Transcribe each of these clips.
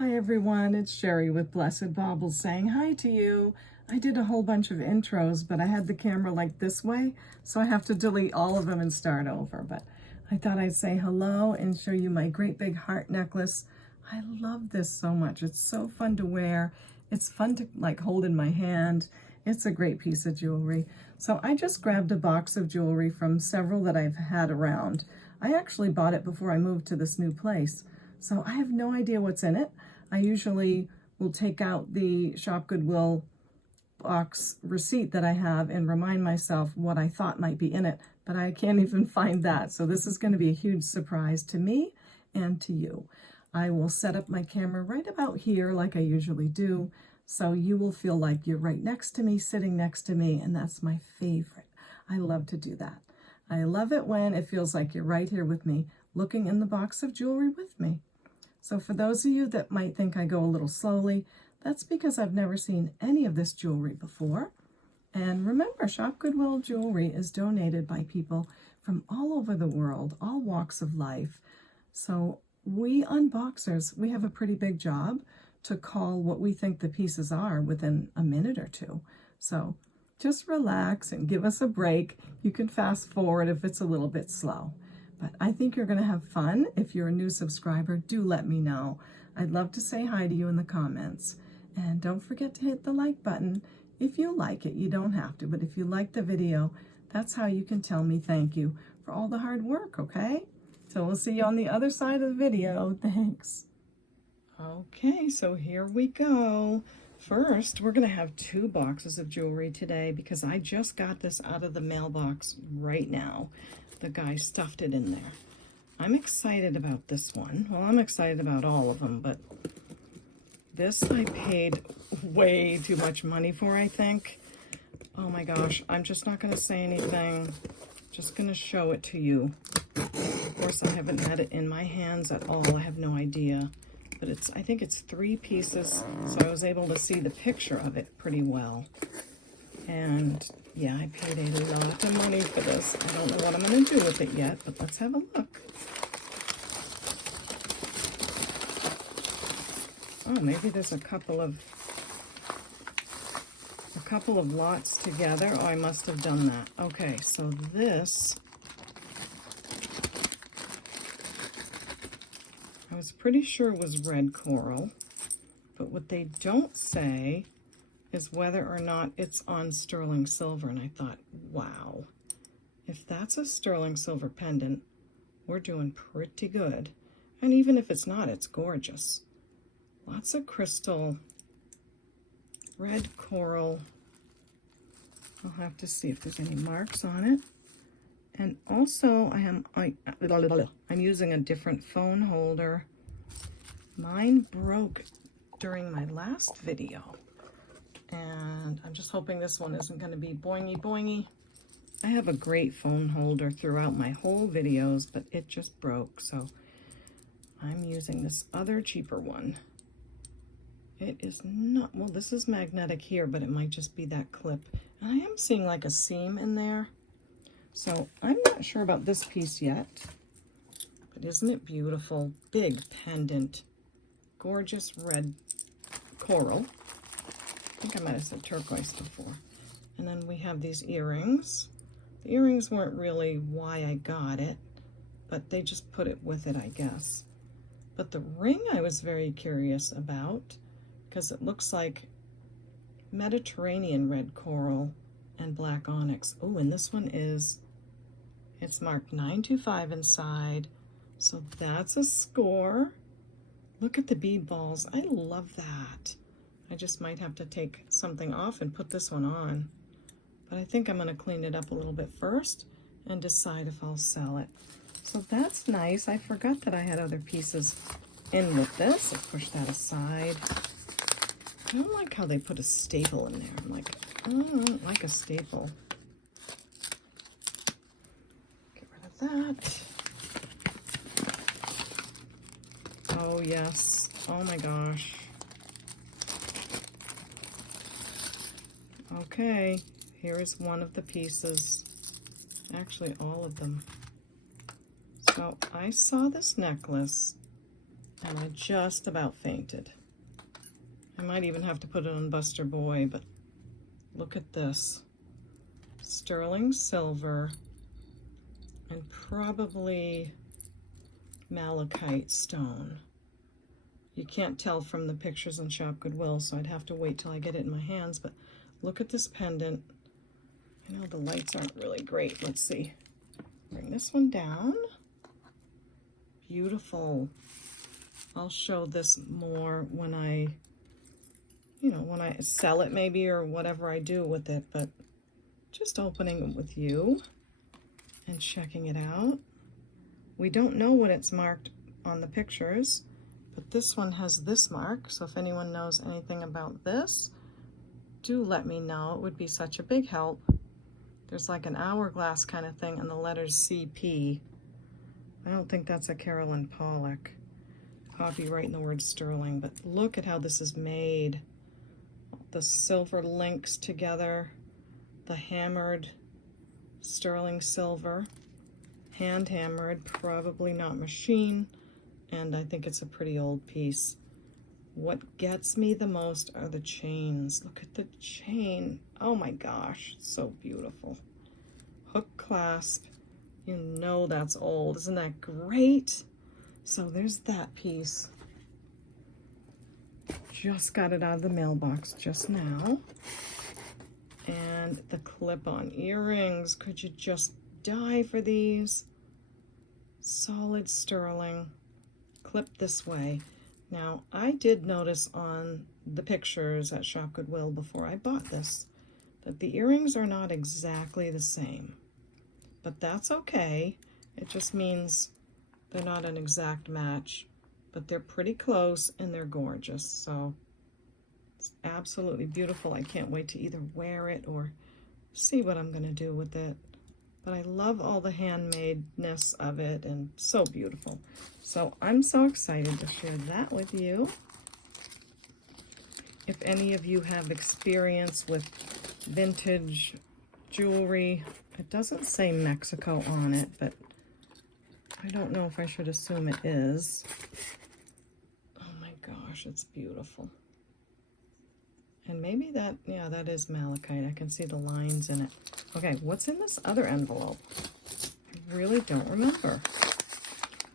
Hi everyone, it's Sherry with Blessed Baubles saying hi to you. I did a whole bunch of intros, but I had the camera like this way, so I have to delete all of them and start over. But I thought I'd say hello and show you my great big heart necklace. I love this so much. It's so fun to wear. It's fun to like hold in my hand. It's a great piece of jewelry. So I just grabbed a box of jewelry from several that I've had around. I actually bought it before I moved to this new place, so I have no idea what's in it. I usually will take out the Shop Goodwill box receipt that I have and remind myself what I thought might be in it, but I can't even find that. So this is going to be a huge surprise to me and to you. I will set up my camera right about here like I usually do, so you will feel like you're right next to me, sitting next to me, and that's my favorite. I love to do that. I love it when it feels like you're right here with me, looking in the box of jewelry with me. So for those of you that might think I go a little slowly, that's because I've never seen any of this jewelry before. And remember, Shop Goodwill Jewelry is donated by people from all over the world, all walks of life. So we unboxers, we have a pretty big job to call what we think the pieces are within a minute or two. So just relax and give us a break. You can fast forward if it's a little bit slow. But I think you're going to have fun. If you're a new subscriber, do let me know. I'd love to say hi to you in the comments. And don't forget to hit the like button if you like it. You don't have to, but if you like the video, that's how you can tell me thank you for all the hard work, okay? So we'll see you on the other side of the video. Thanks. Okay, so here we go. First, we're going to have 2 boxes of jewelry today because I just got this out of the mailbox right now. The guy stuffed it in there. I'm excited about this one. Well, I'm excited about all of them, but this I paid way too much money for, I think. Oh my gosh, I'm just not going to say anything. Just going to show it to you. Of course, I haven't had it in my hands at all. I have no idea. But I think it's 3 pieces, so I was able to see the picture of it pretty well. And yeah, I paid a lot of money for this. I don't know what I'm going to do with it yet, but let's have a look. Oh, maybe there's a couple of lots together. Oh, I must have done that. Okay, so this, I was pretty sure it was red coral, but what they don't say is whether or not it's on sterling silver. And I thought, wow, if that's a sterling silver pendant, we're doing pretty good. And even if it's not, it's gorgeous. Lots of crystal, red coral. I'll have to see if there's any marks on it. And also I'm using a different phone holder. Mine broke during my last video. And I'm just hoping this one isn't going to be boingy boingy. I have a great phone holder throughout my whole videos, but it just broke, so I'm using this other cheaper one. It is not, well, this is magnetic here, but it might just be that clip. And I am seeing like a seam in there. So I'm not sure about this piece yet, but isn't it beautiful? Big pendant, gorgeous red coral. I think I might have said turquoise before. And then we have these earrings. The earrings weren't really why I got it, but they just put it with it, I guess. But the ring I was very curious about because it looks like Mediterranean red coral and black onyx. Oh, and this one is, it's marked 925 inside. So that's a score. Look at the bead balls. I love that. I just might have to take something off and put this one on. But I think I'm going to clean it up a little bit first and decide if I'll sell it. So that's nice. I forgot that I had other pieces in with this. I'll push that aside. I don't like how they put a staple in there. I'm like, oh, I don't like a staple. Get rid of that. Oh, yes. Oh, my gosh. Okay, here is one of the pieces. Actually, all of them. So I saw this necklace and I just about fainted. I might even have to put it on Buster Boy, but look at this. Sterling silver and probably malachite stone. You can't tell from the pictures on Shop Goodwill, so I'd have to wait till I get it in my hands, but look at this pendant. I know the lights aren't really great. Let's see. Bring this one down. Beautiful. I'll show this more when I, when I sell it maybe, or whatever I do with it, but just opening it with you and checking it out. We don't know what it's marked on the pictures, but this one has this mark, so if anyone knows anything about this, do let me know. It would be such a big help. There's like an hourglass kind of thing and the letters CP. I don't think that's a Carolyn Pollock. Copyright in the word sterling, but look at how this is made. The silver links together, the hammered sterling silver, hand hammered, probably not machine, and I think it's a pretty old piece. What gets me the most are the chains. Look at the chain. Oh my gosh, so beautiful. Hook clasp. You know that's old. Isn't that great? So there's that piece. Just got it out of the mailbox just now. And the clip-on earrings. Could you just die for these? Solid sterling. Clip this way. Now, I did notice on the pictures at Shop Goodwill before I bought this that the earrings are not exactly the same. But that's okay. It just means they're not an exact match, but they're pretty close and they're gorgeous. So it's absolutely beautiful. I can't wait to either wear it or see what I'm going to do with it. But I love all the handmadeness of it and so beautiful. So I'm so excited to share that with you. If any of you have experience with vintage jewelry, it doesn't say Mexico on it, but I don't know if I should assume it is. Oh my gosh, it's beautiful. And maybe that, yeah, that is malachite. I can see the lines in it. Okay, what's in this other envelope? I really don't remember.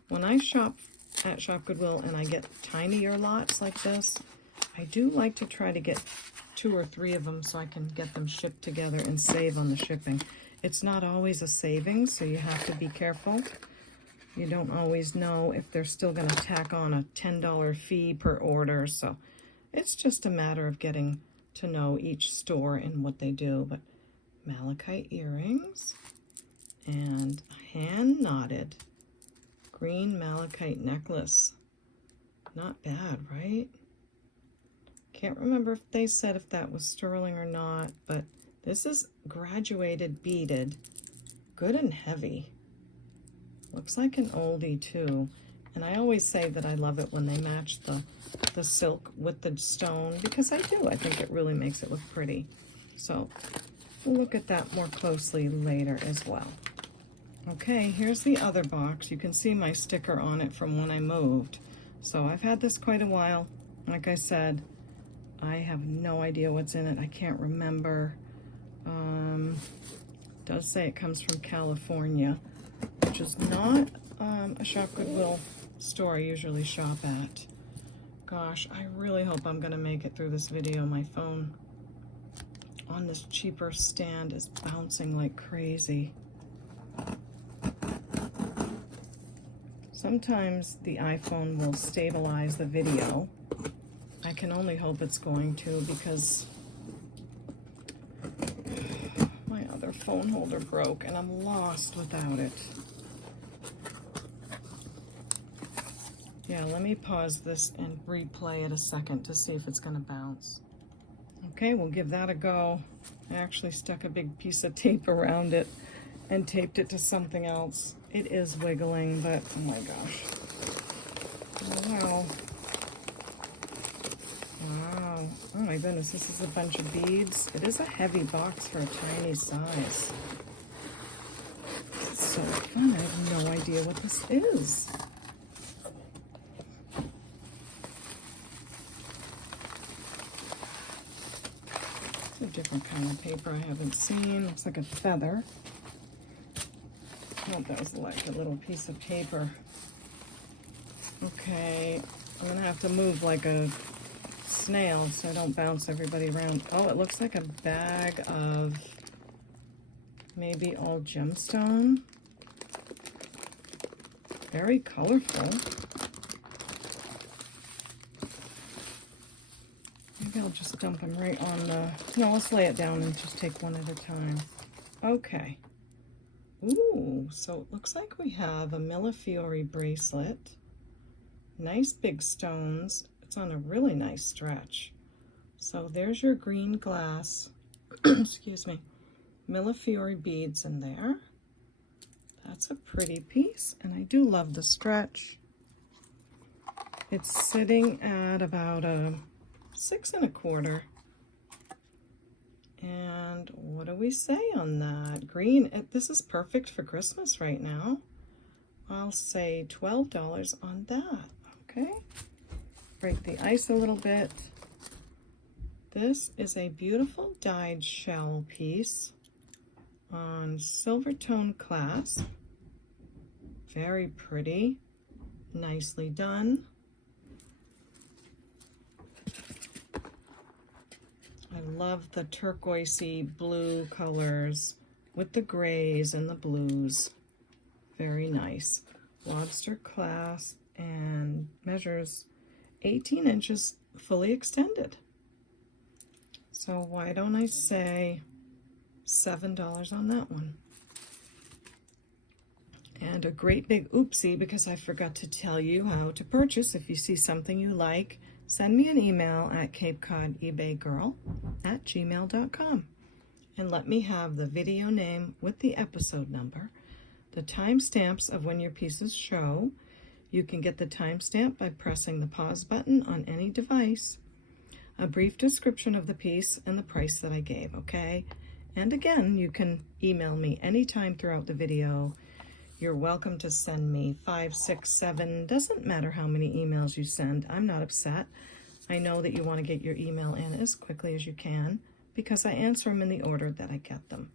When I shop at Shop Goodwill and I get tinier lots like this, I do like to try to get 2 or 3 of them so I can get them shipped together and save on the shipping. It's not always a savings, so you have to be careful. You don't always know if they're still going to tack on a $10 fee per order, so it's just a matter of getting to know each store and what they do. But malachite earrings and hand knotted green malachite necklace. Not bad, right? Can't remember if they said if that was sterling or not, but this is graduated beaded, good and heavy. Looks like an oldie too. And I always say that I love it when they match the silk with the stone, because I do. I think it really makes it look pretty. So we'll look at that more closely later as well. Okay, here's the other box. You can see my sticker on it from when I moved. So I've had this quite a while. Like I said, I have no idea what's in it. I can't remember. It does say it comes from California, which is not a Shop Goodwill store I usually shop at. Gosh, I really hope I'm gonna make it through this video. My phone on this cheaper stand is bouncing like crazy. Sometimes the iPhone will stabilize the video. I can only hope it's going to, because my other phone holder broke and I'm lost without it. Yeah, let me pause this and replay it a second to see if it's going to bounce. Okay, we'll give that a go. I actually stuck a big piece of tape around it and taped it to something else. It is wiggling, but oh my gosh. Oh, wow. Wow. Oh my goodness, this is a bunch of beads. It is a heavy box for a tiny size. This is so fun. I have no idea what this is. different kind of paper I haven't seen. Looks like a feather. Oh, that was like a little piece of paper. Okay, I'm gonna have to move like a snail so I don't bounce everybody around. Oh, it looks like a bag of maybe all gemstone. Very colorful. Maybe I'll just dump them right on the... No, let's lay it down and just take one at a time. Okay. Ooh, so it looks like we have a Millefiori bracelet. Nice big stones. It's on a really nice stretch. So there's your green glass, excuse me, Millefiori beads in there. That's a pretty piece, and I do love the stretch. It's sitting at about a 6 1/4. And what do we say on that? Green, this is perfect for Christmas right now. I'll say $12 on that, okay? Break the ice a little bit. This is a beautiful dyed shell piece on silver tone clasp. Very pretty, nicely done. I love the turquoisey blue colors with the grays and the blues. Very nice. Lobster clasp and measures 18 inches fully extended. So why don't I say $7 on that one? And a great big oopsie, because I forgot to tell you how to purchase. If you see something you like, send me an email at CapeCodEbayGirl@gmail.com and let me have the video name with the episode number, the timestamps of when your pieces show. You can get the timestamp by pressing the pause button on any device, a brief description of the piece, and the price that I gave, okay? And again, you can email me anytime throughout the video. You're welcome to send me 5, 6, 7, doesn't matter how many emails you send. I'm not upset. I know that you want to get your email in as quickly as you can because I answer them in the order that I get them.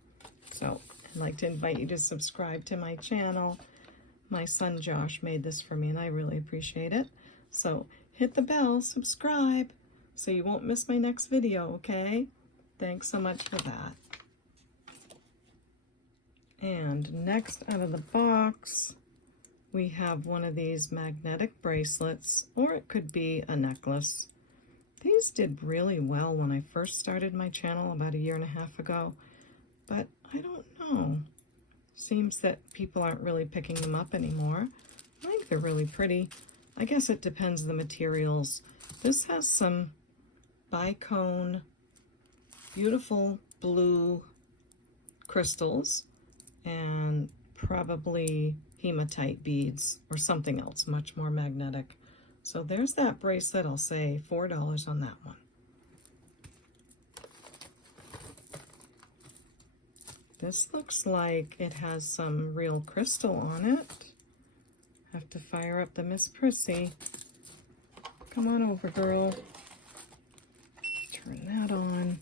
So I'd like to invite you to subscribe to my channel. My son Josh made this for me and I really appreciate it. So hit the bell, subscribe, so you won't miss my next video, okay? Thanks so much for that. And next out of the box, we have one of these magnetic bracelets, or it could be a necklace. These did really well when I first started my channel about 1.5 years ago, but I don't know. Seems that people aren't really picking them up anymore. I think they're really pretty. I guess it depends on the materials. This has some bicone, beautiful blue crystals, and probably hematite beads or something else much more magnetic. So there's that bracelet. I'll say $4 on that one. This looks like it has some real crystal on it. Have to fire up the Miss Prissy. Come on over, girl. Turn that on.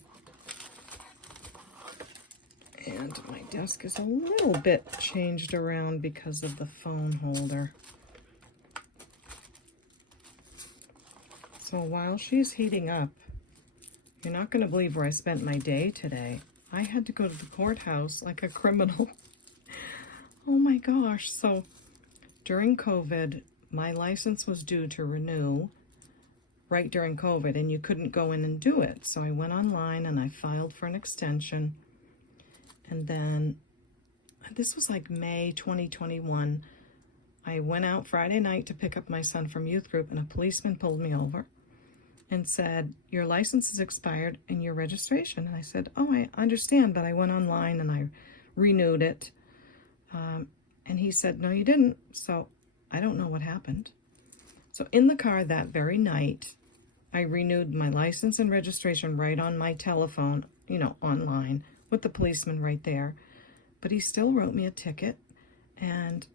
And my desk is a little bit changed around because of the phone holder. So while she's heating up, you're not going to believe where I spent my day today. I had to go to the courthouse like a criminal. Oh my gosh. So during COVID, my license was due to renew right during COVID, and you couldn't go in and do it. So I went online and I filed for an extension. And then, this was like May 2021, I went out Friday night to pick up my son from youth group, and a policeman pulled me over and said, your license is expired and your registration. And I said, oh, I understand, but I went online and I renewed it. And he said, no, you didn't. So I don't know what happened. So in the car that very night, I renewed my license and registration right on my telephone, you know, online, with the policeman right there. But he still wrote me a ticket, and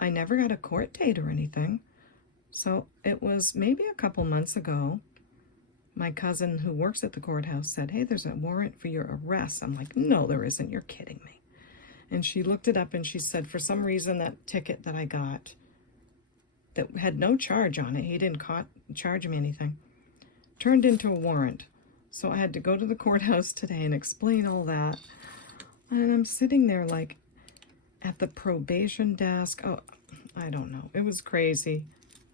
I never got a court date or anything. So it was maybe a couple months ago my cousin who works at the courthouse said, hey, there's a warrant for your arrest. I'm like, no, there isn't. You're kidding me. And she looked it up and she said, for some reason, that ticket that I got that had no charge on it, he didn't charge me anything, turned into a warrant. So I had to go to the courthouse today and explain all that. And I'm sitting there like at the probation desk. Oh, I don't know. It was crazy.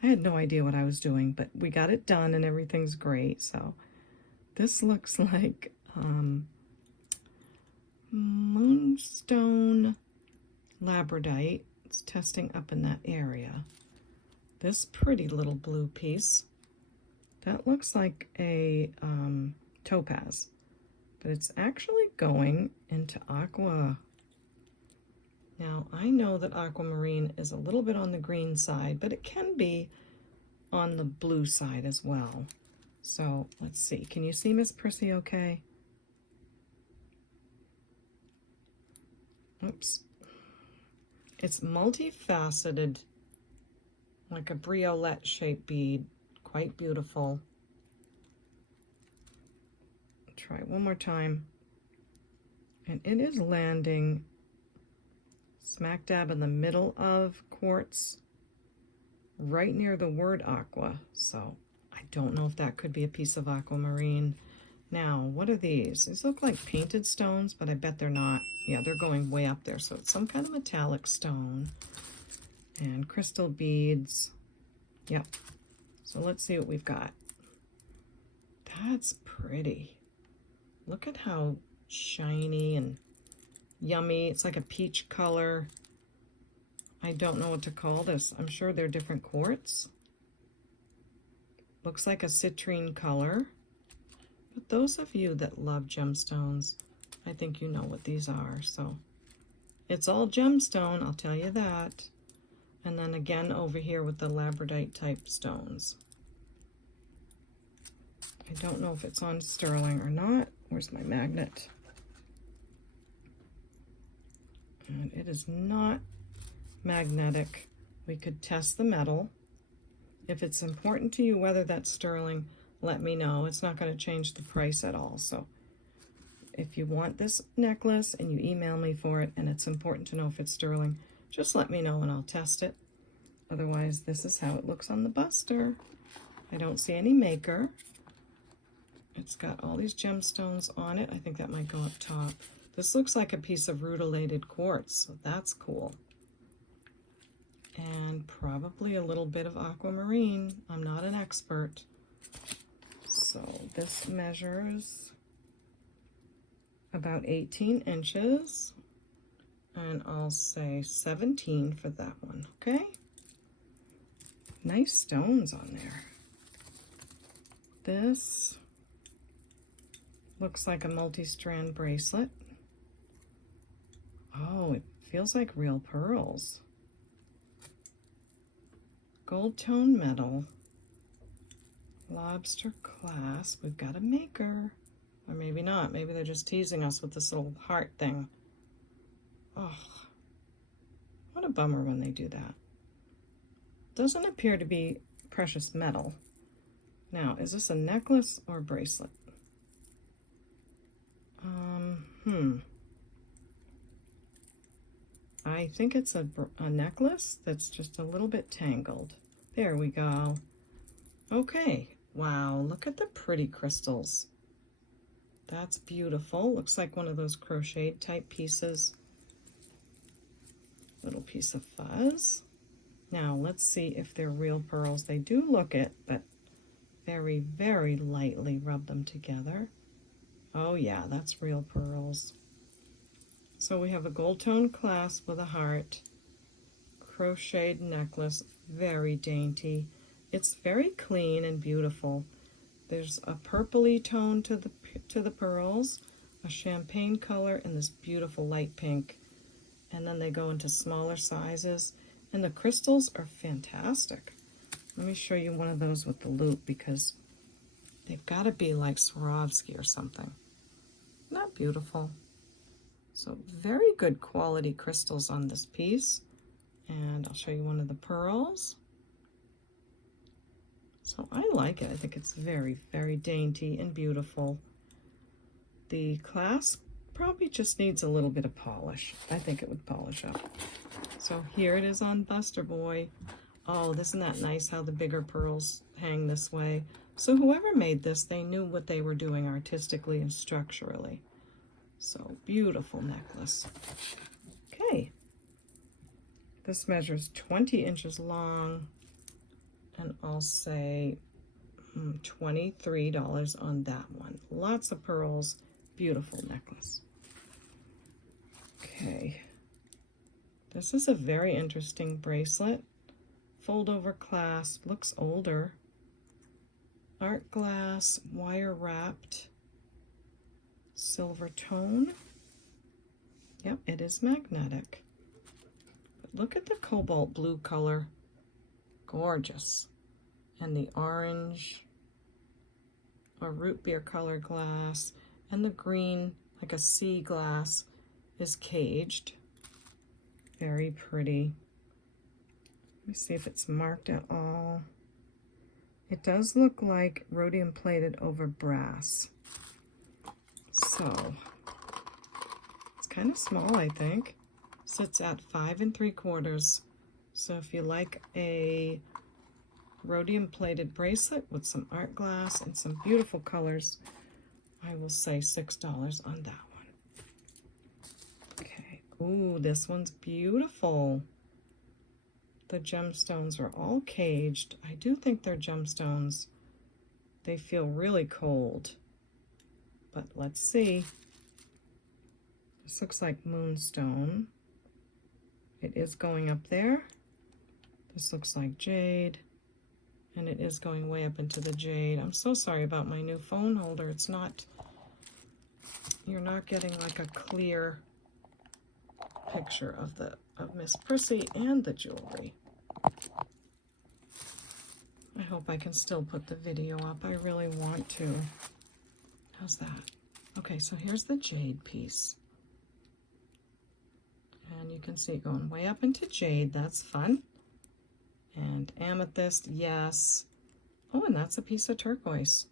I had no idea what I was doing, but we got it done and everything's great. So this looks like moonstone labradorite. It's testing up in that area. This pretty little blue piece, that looks like a topaz, but it's actually going into aqua. Now, I know that aquamarine is a little bit on the green side, but it can be on the blue side as well. So, let's see. Can you see Miss Prissy okay? Oops. It's multifaceted, like a briolette shaped bead. Quite beautiful. Try it one more time. And it is landing smack dab in the middle of quartz, right near the word aqua. So I don't know if that could be a piece of aquamarine. Now, what are these? These look like painted stones, but I bet they're not. Yeah, they're going way up there. So it's some kind of metallic stone. And crystal beads. Yep. So let's see what we've got. That's pretty. Look at how shiny and yummy. It's like a peach color. I don't know what to call this. I'm sure they're different quartz. Looks like a citrine color. But those of you that love gemstones, I think you know what these are. So it's all gemstone, I'll tell you that. And then again over here with the labradorite type stones. I don't know if it's on sterling or not. Where's my magnet? And it is not magnetic. We could test the metal. If it's important to you whether that's sterling, let me know. It's not going to change the price at all. So if you want this necklace and you email me for it and it's important to know if it's sterling, just let me know and I'll test it. Otherwise, this is how it looks on the buster. I don't see any maker. It's got all these gemstones on it. I think that might go up top. This looks like a piece of rutilated quartz, so that's cool. And probably a little bit of aquamarine. I'm not an expert. So this measures about 18 inches. And I'll say 17 for that one, okay? Nice stones on there. This looks like a multi-strand bracelet. Oh, it feels like real pearls. Gold tone metal. Lobster clasp. We've got a maker. Or maybe not. Maybe they're just teasing us with this little heart thing. Oh, what a bummer when they do that. Doesn't appear to be precious metal. Now, is this a necklace or a bracelet? I think it's a necklace that's just a little bit tangled. There we go. Okay. Wow, look at the pretty crystals. That's beautiful. Looks like one of those crocheted type pieces. Little piece of fuzz. Now, let's see if they're real pearls. They do look it, but very, very lightly rub them together. Oh yeah, that's real pearls. So we have a gold tone clasp with a heart, crocheted necklace, very dainty. It's very clean and beautiful. There's a purpley tone to the pearls, a champagne color, and this beautiful light pink. And then they go into smaller sizes, and the crystals are fantastic. Let me show you one of those with the loop because they've got to be like Swarovski or something. Not beautiful. So very good quality crystals on this piece. And I'll show you one of the pearls. So I like it. I think it's very, very dainty and beautiful. The clasp probably just needs a little bit of polish. I think it would polish up. So here it is on Buster Boy. Oh, isn't that nice how the bigger pearls hang this way? So whoever made this, they knew what they were doing artistically and structurally. So beautiful necklace. Okay. This measures 20 inches long, and I'll say $23 on that one. Lots of pearls, beautiful necklace. Okay. This is a very interesting bracelet. Fold over clasp, looks older. Art glass, wire wrapped, silver tone. Yep, it is magnetic. But look at the cobalt blue color. Gorgeous. And the orange or root beer color glass, and the green, like a sea glass, is caged. Very pretty. Let me see if it's marked at all. It does look like rhodium plated over brass. So it's kind of small, I think. Sits at 5 3/4. So if you like a rhodium plated bracelet with some art glass and some beautiful colors, I will say $6 on that one. Okay. Ooh, this one's beautiful. The gemstones are all caged. I do think they're gemstones. They feel really cold. But let's see. This looks like moonstone. It is going up there. This looks like jade. And it is going way up into the jade. I'm so sorry about my new phone holder. It's not, you're not getting like a clear picture of Miss Prissy and the jewelry. I hope I can still put the video up. I really want to. How's that? Okay, so here's the jade piece. And you can see it going way up into jade. That's fun. And amethyst, yes. Oh, and that's a piece of turquoise.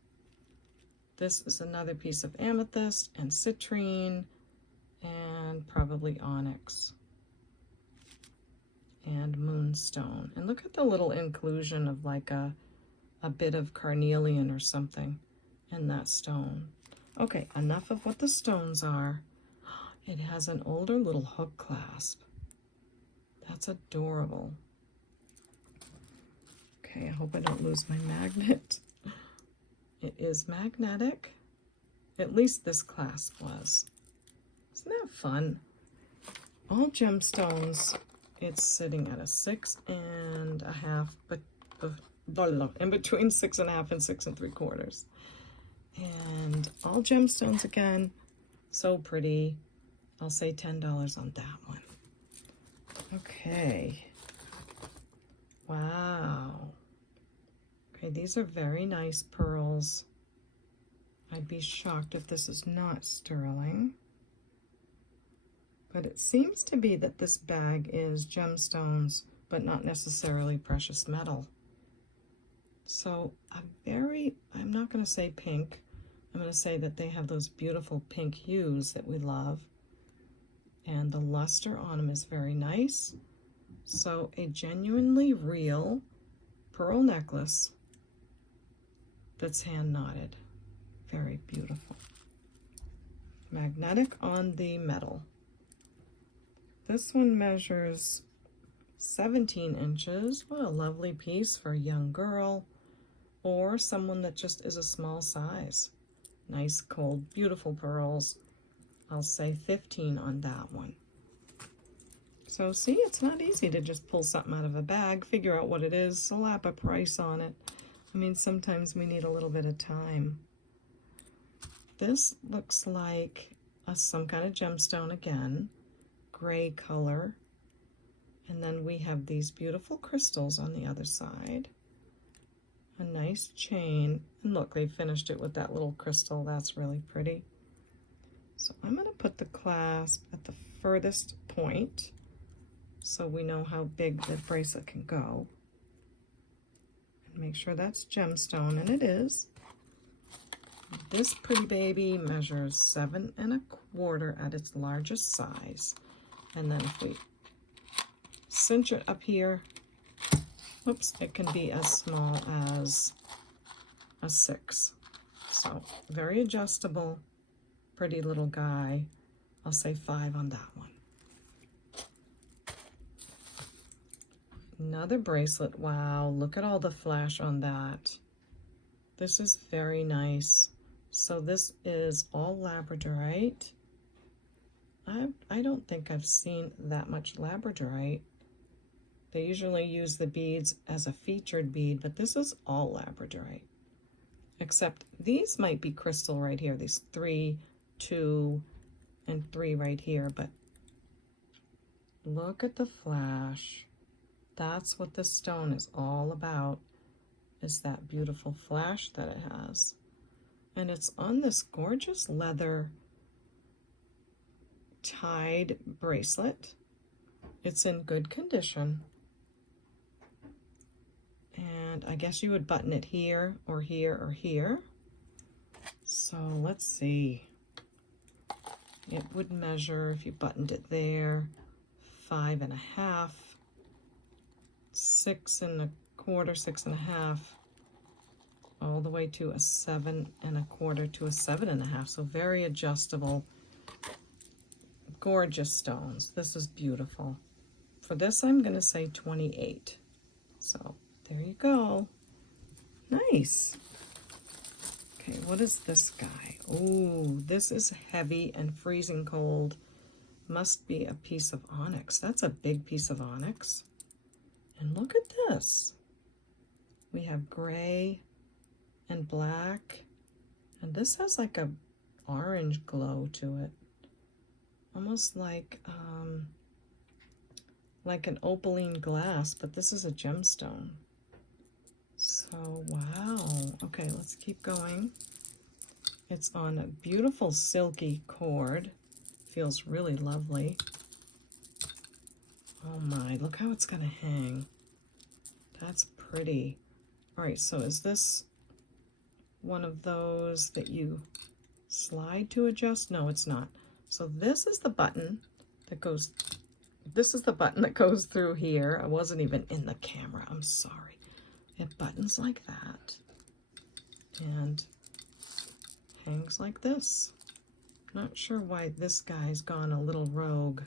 This is another piece of amethyst and citrine and probably onyx. And moonstone. And look at the little inclusion of like a bit of carnelian or something in that stone. Okay, enough of what the stones are. It has an older little hook clasp. That's adorable. Okay, I hope I don't lose my magnet. It is magnetic. At least this clasp was. Isn't that fun? All gemstones. It's sitting at a 6.5, but in between 6.5 and 6 3/4. And all gemstones again, so pretty. I'll say $10 on that one. Okay. Wow. Okay, these are very nice pearls. I'd be shocked if this is not sterling. But it seems to be that this bag is gemstones, but not necessarily precious metal. So I'm not going to say pink. I'm going to say that they have those beautiful pink hues that we love. And the luster on them is very nice. So a genuinely real pearl necklace that's hand knotted. Very beautiful. Magnetic on the metal. This one measures 17 inches. What a lovely piece for a young girl or someone that just is a small size. Nice, cold, beautiful pearls. I'll say 15 on that one. So see, it's not easy to just pull something out of a bag, figure out what it is, slap a price on it. I mean, sometimes we need a little bit of time. This looks like some kind of gemstone again. Gray color, and then we have these beautiful crystals on the other side, a nice chain, and look, they finished it with that little crystal. That's really pretty. So I'm going to put the clasp at the furthest point so we know how big the bracelet can go. And Make sure that's gemstone, and it is. This pretty baby measures 7 1/4 at its largest size. And then if we cinch it up here, whoops, it can be as small as a 6. So very adjustable, pretty little guy. I'll say 5 on that one. Another bracelet. Wow, look at all the flash on that. This is very nice. So this is all Labradorite. I don't think I've seen that much Labradorite. They usually use the beads as a featured bead, but this is all Labradorite. Except these might be crystal right here. These 3, 2, and 3 right here, but look at the flash. That's what this stone is all about, is that beautiful flash that it has. And it's on this gorgeous leather tied bracelet. It's in good condition. And I guess you would button it here or here or here. So let's see. It would measure, if you buttoned it there, 5 1/2, 6 1/4, 6 1/2, all the way to a 7 1/4 to a 7 1/2. So very adjustable, gorgeous stones. This is beautiful. For this, I'm going to say 28. So there you go. Nice. Okay, what is this guy? Oh, this is heavy and freezing cold. Must be a piece of onyx. That's a big piece of onyx. And look at this. We have gray and black. And this has like a orange glow to it. Almost like an opaline glass, but this is a gemstone. So, wow. Okay, let's keep going. It's on a beautiful silky cord. Feels really lovely. Oh my, look how it's gonna hang. That's pretty. All right, so is this one of those that you slide to adjust? No, it's not. So this is the button that goes, through here. I wasn't even in the camera, I'm sorry. It buttons like that and hangs like this. Not sure why this guy's gone a little rogue.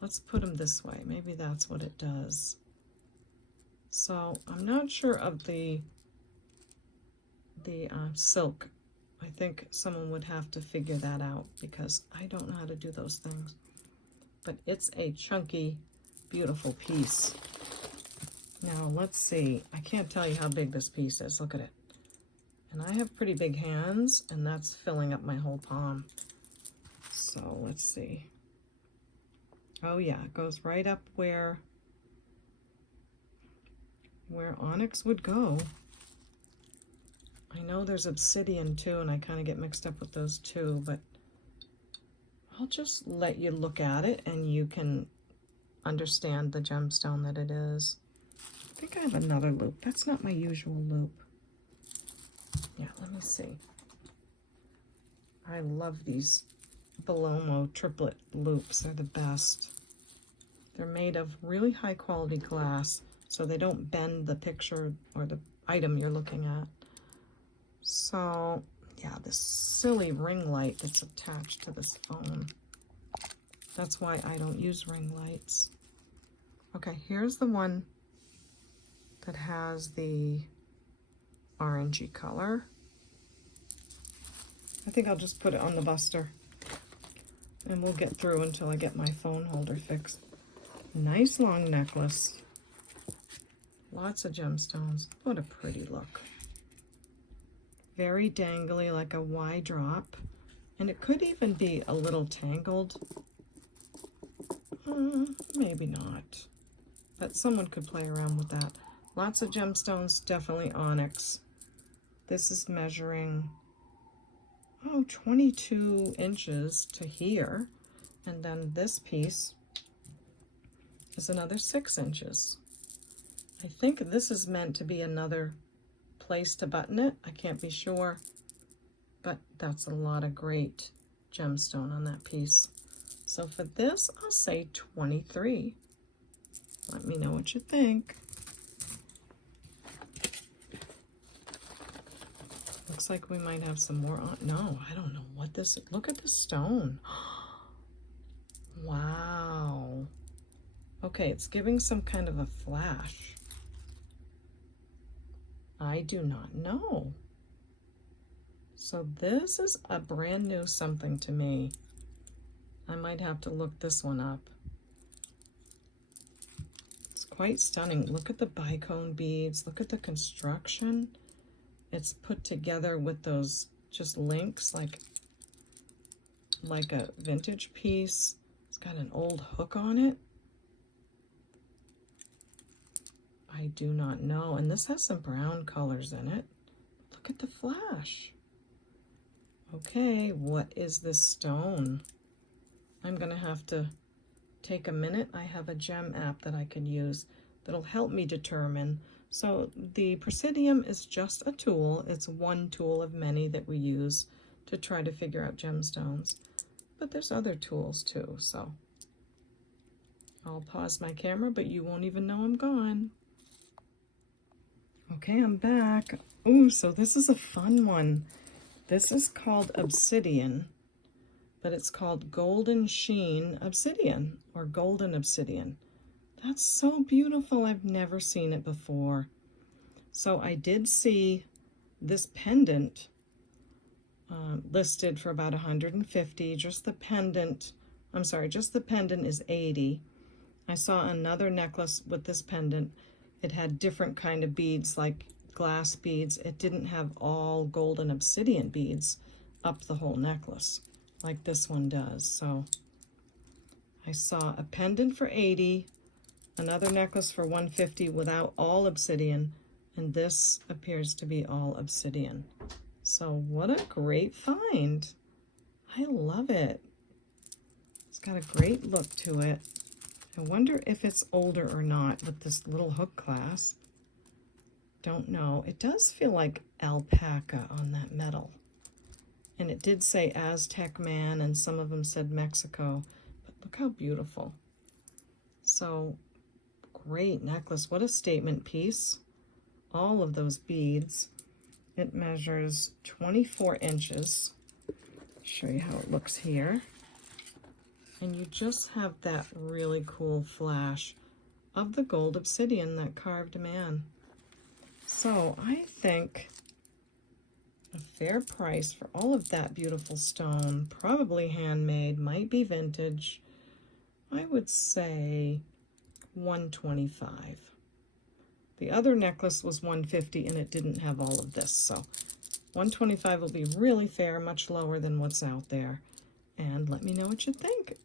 Let's put him this way. Maybe that's what it does. So I'm not sure of the silk. I think someone would have to figure that out because I don't know how to do those things. But it's a chunky, beautiful piece. Now let's see. I can't tell you how big this piece is. Look at it. And I have pretty big hands, and that's filling up my whole palm. So let's see. Oh yeah, it goes right up where onyx would go. I know there's obsidian too, and I kind of get mixed up with those two, but I'll just let you look at it and you can understand the gemstone that it is. I think I have another loop. That's not my usual loop. Yeah, let me see. I love these Bolomo triplet loops. They're the best. They're made of really high quality glass, so they don't bend the picture or the item you're looking at. So, yeah, this silly ring light that's attached to this phone. That's why I don't use ring lights. Okay, here's the one that has the orangey color. I think I'll just put it on the buster and we'll get through until I get my phone holder fixed. Nice long necklace. Lots of gemstones. What a pretty look. Very dangly, like a Y drop. And it could even be a little tangled. Maybe not. But someone could play around with that. Lots of gemstones, definitely onyx. This is measuring, 22 inches to here. And then this piece is another 6 inches. I think this is meant to be another place to button it. I can't be sure, but that's a lot of great gemstone on that piece. So for this, I'll say 23. Let me know what you think. Looks like we might have some more on. No, I don't know what this is. Look at the stone. Wow. Okay, it's giving some kind of a flash. I do not know. So this is a brand new something to me. I might have to look this one up. It's quite stunning. Look at the bicone beads. Look at the construction. It's put together with those just links like a vintage piece. It's got an old hook on it. I do not know. And this has some brown colors in it. Look at the flash. Okay, what is this stone? I'm gonna have to take a minute. I have a gem app that I can use that'll help me determine. So the Presidium is just a tool. It's one tool of many that we use to try to figure out gemstones. But there's other tools too, so I'll pause my camera, but you won't even know I'm gone. Okay, I'm back. Ooh, so this is a fun one. This is called Obsidian, but it's called Golden Sheen Obsidian or Golden Obsidian. That's so beautiful. I've never seen it before. So I did see this pendant listed for about 150. Just the pendant, I'm sorry, just the pendant is 80. I saw another necklace with this pendant. It had different kind of beads, like glass beads. It didn't have all golden obsidian beads up the whole necklace like this one does. So I saw a pendant for 80, another necklace for 150 without all obsidian, and this appears to be all obsidian. So what a great find. I love it. It's got a great look to it. I wonder if it's older or not with this little hook clasp. Don't know. It does feel like alpaca on that metal. And it did say Aztec man, and some of them said Mexico. But look how beautiful. So, great necklace. What a statement piece. All of those beads. It measures 24 inches. Show you how it looks here. And you just have that really cool flash of the gold obsidian, that carved man. So I think a fair price for all of that beautiful stone, probably handmade, might be vintage. I would say $125. The other necklace was $150 and it didn't have all of this. So $125 will be really fair, much lower than what's out there. And let me know what you think.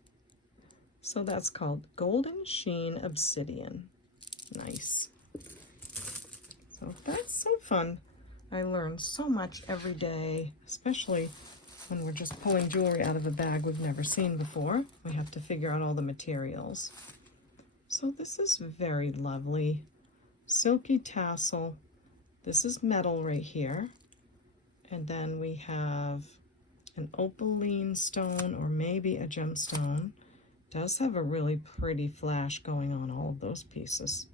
So that's called Golden Sheen Obsidian. Nice. So that's so fun. I learn so much every day, especially when we're just pulling jewelry out of a bag we've never seen before. We have to figure out all the materials. So this is very lovely. Silky tassel. This is metal right here. And then we have an opaline stone or maybe a gemstone. Does have a really pretty flash going on all of those pieces.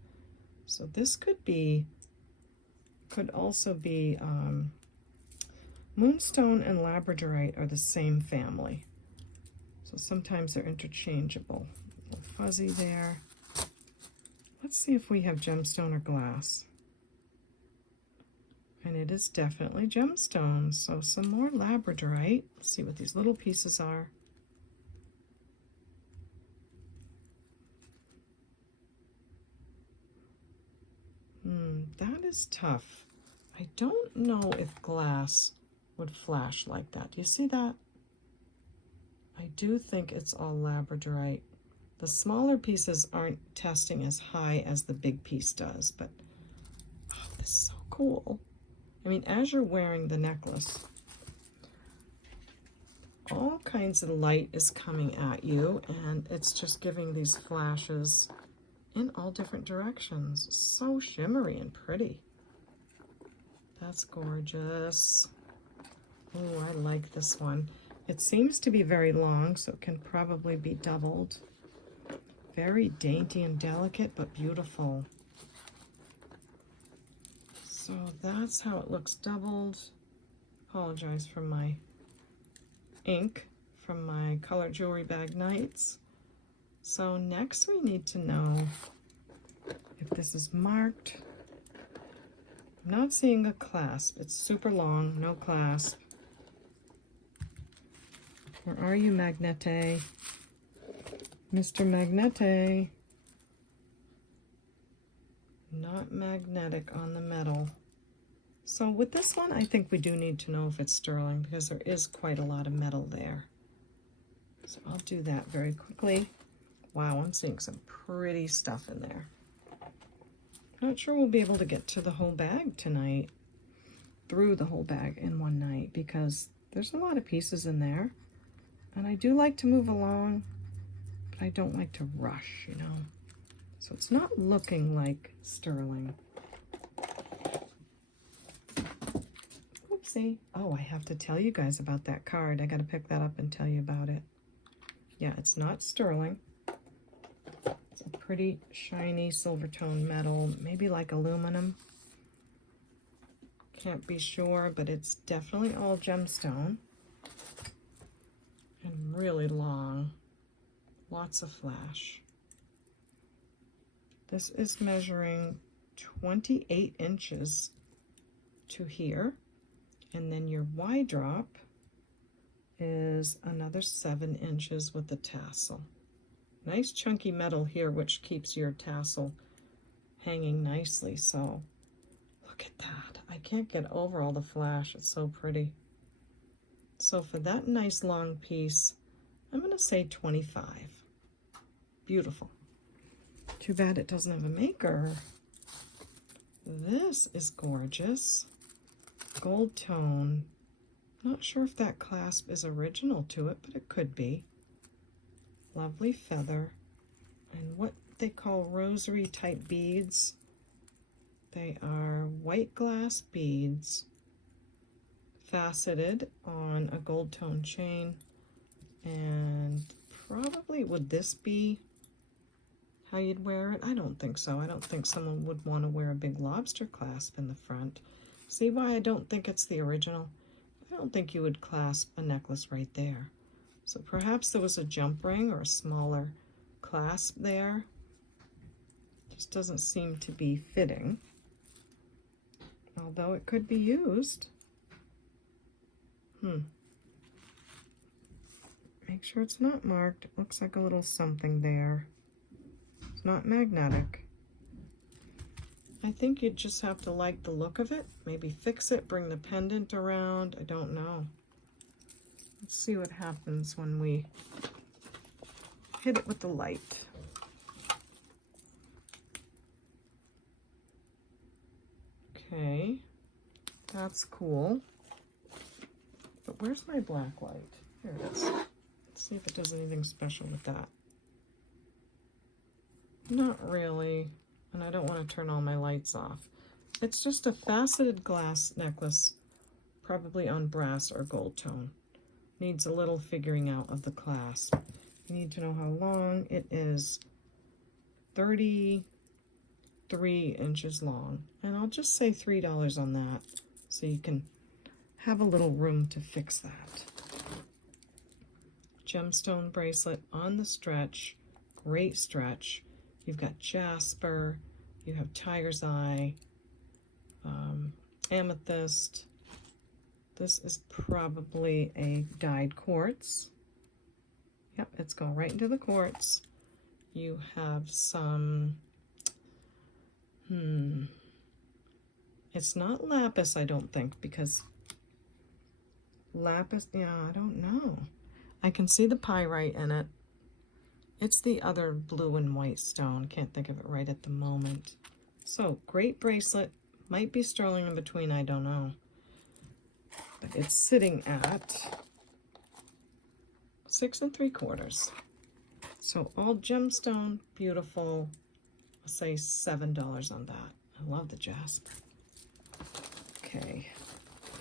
So this could also be moonstone and labradorite are the same family. So sometimes they're interchangeable. A little fuzzy there. Let's see if we have gemstone or glass. And it is definitely gemstone. So some more labradorite. Let's see what these little pieces are. That is tough. I don't know if glass would flash like that. Do you see that? I do think it's all labradorite. The smaller pieces aren't testing as high as the big piece does, but oh, this is so cool. I mean, as you're wearing the necklace, all kinds of light is coming at you, and it's just giving these flashes in all different directions. So shimmery and pretty. That's gorgeous. Oh, I like this one. It seems to be very long, so it can probably be doubled. Very dainty and delicate, but beautiful. So that's how it looks doubled. Apologize for my ink from my color jewelry bag nights. So next we need to know if this is marked. I'm not seeing a clasp. It's super long, no clasp. Where are you, Magnete? Mr. Magnete. Not magnetic on the metal. So with this one, I think we do need to know if it's sterling because there is quite a lot of metal there. So I'll do that very quickly. Wow, I'm seeing some pretty stuff in there. Not sure we'll be able to get to the whole bag tonight, through the whole bag in one night, because there's a lot of pieces in there. And I do like to move along, but I don't like to rush, you know. So it's not looking like sterling. Oopsie. Oh, I have to tell you guys about that card. I got to pick that up and tell you about it. Yeah, it's not sterling. It's a pretty shiny silver tone metal, maybe like aluminum. Can't be sure, but it's definitely all gemstone. And really long. Lots of flash. This is measuring 28 inches to here. And then your Y drop is another 7 inches with the tassel. Nice chunky metal here, which keeps your tassel hanging nicely. So look at that. I can't get over all the flash. It's so pretty. So for that nice long piece, I'm going to say 25. Beautiful. Too bad it doesn't have a maker. This is gorgeous. Gold tone. Not sure if that clasp is original to it, but it could be. Lovely feather. And what they call rosary type beads. They are white glass beads, faceted on a gold tone chain. And probably, would this be how you'd wear it? I don't think so. I don't think someone would want to wear a big lobster clasp in the front. See why I don't think it's the original? I don't think you would clasp a necklace right there. So perhaps there was a jump ring or a smaller clasp there. Just doesn't seem to be fitting. Although it could be used. Make sure it's not marked. It looks like a little something there. It's not magnetic. I think you just have to like the look of it. Maybe fix it, bring the pendant around. I don't know. Let's see what happens when we hit it with the light. Okay, that's cool. But where's my black light? Here it is. Let's see if it does anything special with that. Not really. And I don't want to turn all my lights off. It's just a faceted glass necklace, probably on brass or gold tone. Needs a little figuring out of the clasp. You need to know how long. It is 33 inches long. And I'll just say $3 on that, so you can have a little room to fix that. Gemstone bracelet on the stretch. Great stretch. You've got jasper, you have tiger's eye, amethyst. This is probably a dyed quartz. Yep, it's going right into the quartz. You have some, it's not lapis, I don't think, because lapis, yeah, I don't know. I can see the pyrite in it. It's the other blue and white stone. Can't think of it right at the moment. So, great bracelet. Might be sterling in between, I don't know. But it's sitting at 6 3/4. So, all gemstone, beautiful. I'll say $7 on that. I love the jasper. Okay.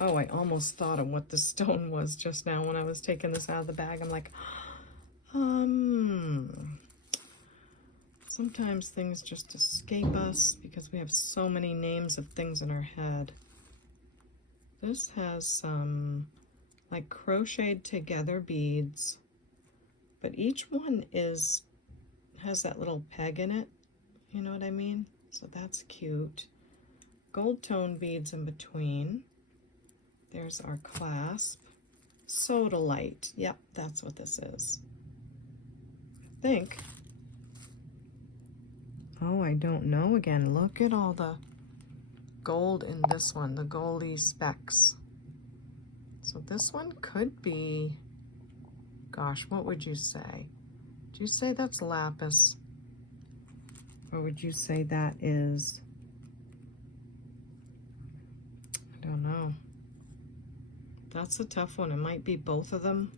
Oh, I almost thought of what the stone was just now when I was taking this out of the bag. I'm like, sometimes things just escape us because we have so many names of things in our head. This has some like crocheted together beads, but each one has that little peg in it. You know what I mean? So that's cute. Gold tone beads in between. There's our clasp. Sodalite. Yep, that's what this is. I think. Oh, I don't know again. Look at all the gold in this one, the goldy specks. So this one could be, gosh, what would you say? Do you say that's lapis? Or would you say that is, I don't know. That's a tough one. It might be both of them.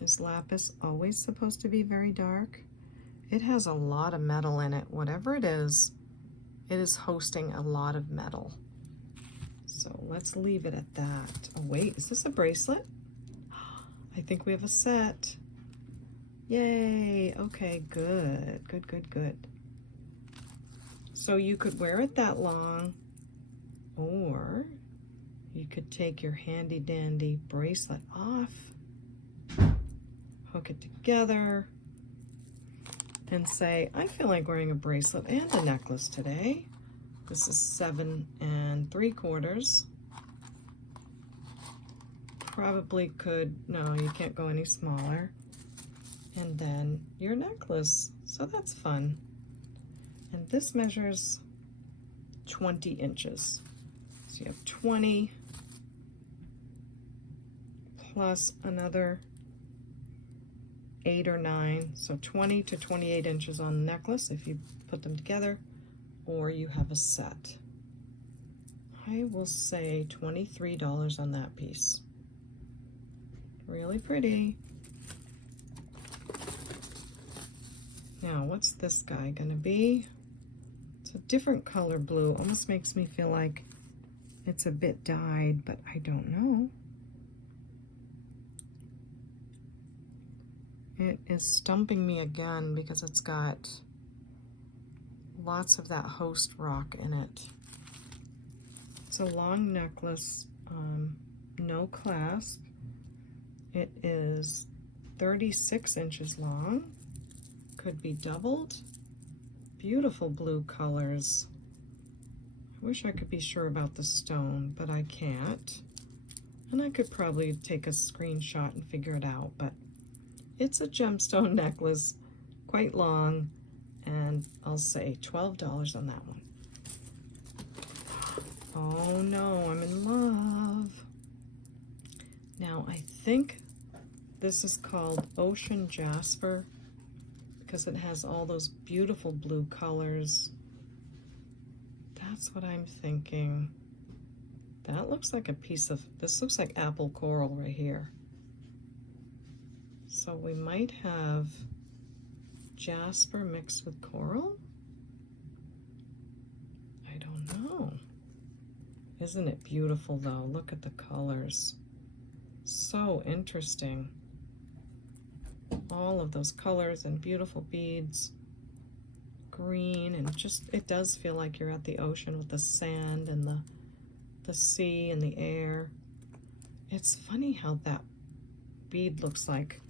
Is lapis always supposed to be very dark? It has a lot of metal in it. Whatever it is hosting a lot of metal. So let's leave it at that. Oh wait, is this a bracelet? I think we have a set. Yay, okay, good, good, good, good. So you could wear it that long, or you could take your handy dandy bracelet off, hook it together, and say, I feel like wearing a bracelet and a necklace today. This is 7 3/4. Probably could, no, you can't go any smaller. And then your necklace, so that's fun. And this measures 20 inches. So you have 20 plus another 8 or 9, so 20 to 28 inches on the necklace if you put them together, or you have a set. I will say $23 on that piece. Really pretty. Now, what's this guy gonna be? It's a different color blue. Almost makes me feel like it's a bit dyed, but I don't know. It is stumping me again because it's got lots of that host rock in it. It's a long necklace, no clasp. It is 36 inches long. Could be doubled. Beautiful blue colors. I wish I could be sure about the stone, but I can't. And I could probably take a screenshot and figure it out, but it's a gemstone necklace, quite long, and I'll say $12 on that one. Oh no, I'm in love. Now I think this is called Ocean Jasper because it has all those beautiful blue colors. That's what I'm thinking. That looks like a piece of, this looks like apple coral right here. So we might have jasper mixed with coral? I don't know. Isn't it beautiful though? Look at the colors. So interesting. All of those colors and beautiful beads. Green, and just, it does feel like you're at the ocean with the sand and the sea and the air. It's funny how that bead looks like.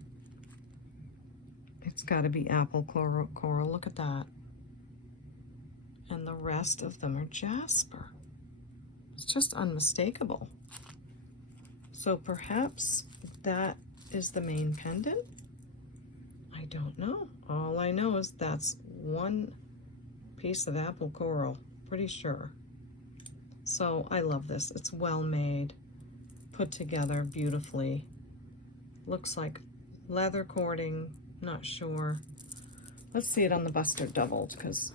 It's got to be apple coral. Look at that. And the rest of them are jasper. It's just unmistakable. So perhaps that is the main pendant? I don't know. All I know is that's one piece of apple coral, pretty sure. So I love this. It's well made, put together beautifully. Looks like leather cording, not sure. Let's see it on the bust or doubled, because,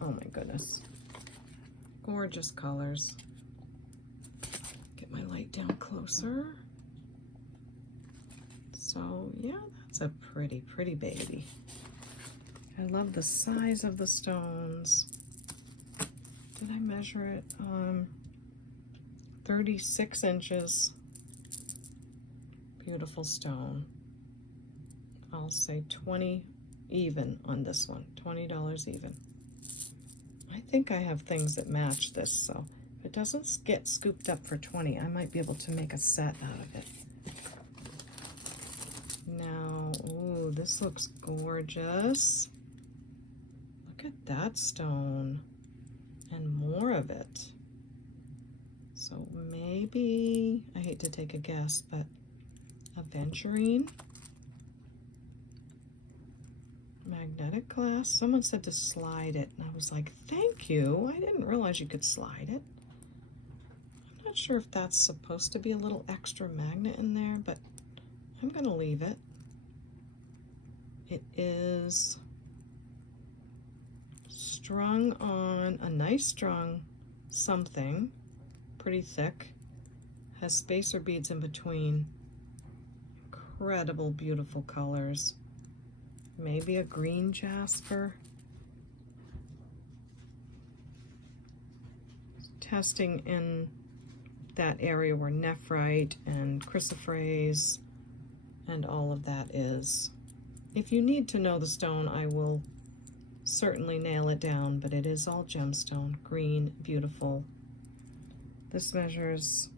oh my goodness. Gorgeous colors. Get my light down closer. So yeah, that's a pretty, pretty baby. I love the size of the stones. Did I measure it? 36 inches. Beautiful stone. I'll say 20 even on this one. $20 even. I think I have things that match this, so if it doesn't get scooped up for 20, I might be able to make a set out of it. Now, ooh, this looks gorgeous. Look at that stone. And more of it. So maybe, I hate to take a guess, but aventurine, magnetic glass. Someone said to slide it, and I was like, thank you. I didn't realize you could slide it. I'm not sure if that's supposed to be a little extra magnet in there, but I'm gonna leave it. It is strung on a nice strung something, pretty thick, has spacer beads in between, incredible beautiful colors, maybe a green jasper. Testing in that area where nephrite and chrysoprase and all of that is. If you need to know the stone, I will certainly nail it down, but it is all gemstone, green, beautiful. This measures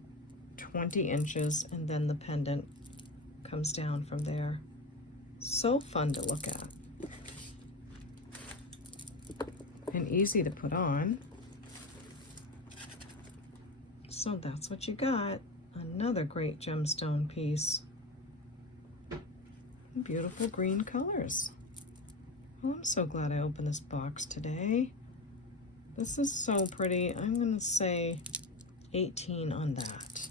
20 inches, and then the pendant comes down from there. So fun to look at. And easy to put on. So that's what you got. Another great gemstone piece. Beautiful green colors. Well, I'm so glad I opened this box today. This is so pretty. I'm going to say 18 on that.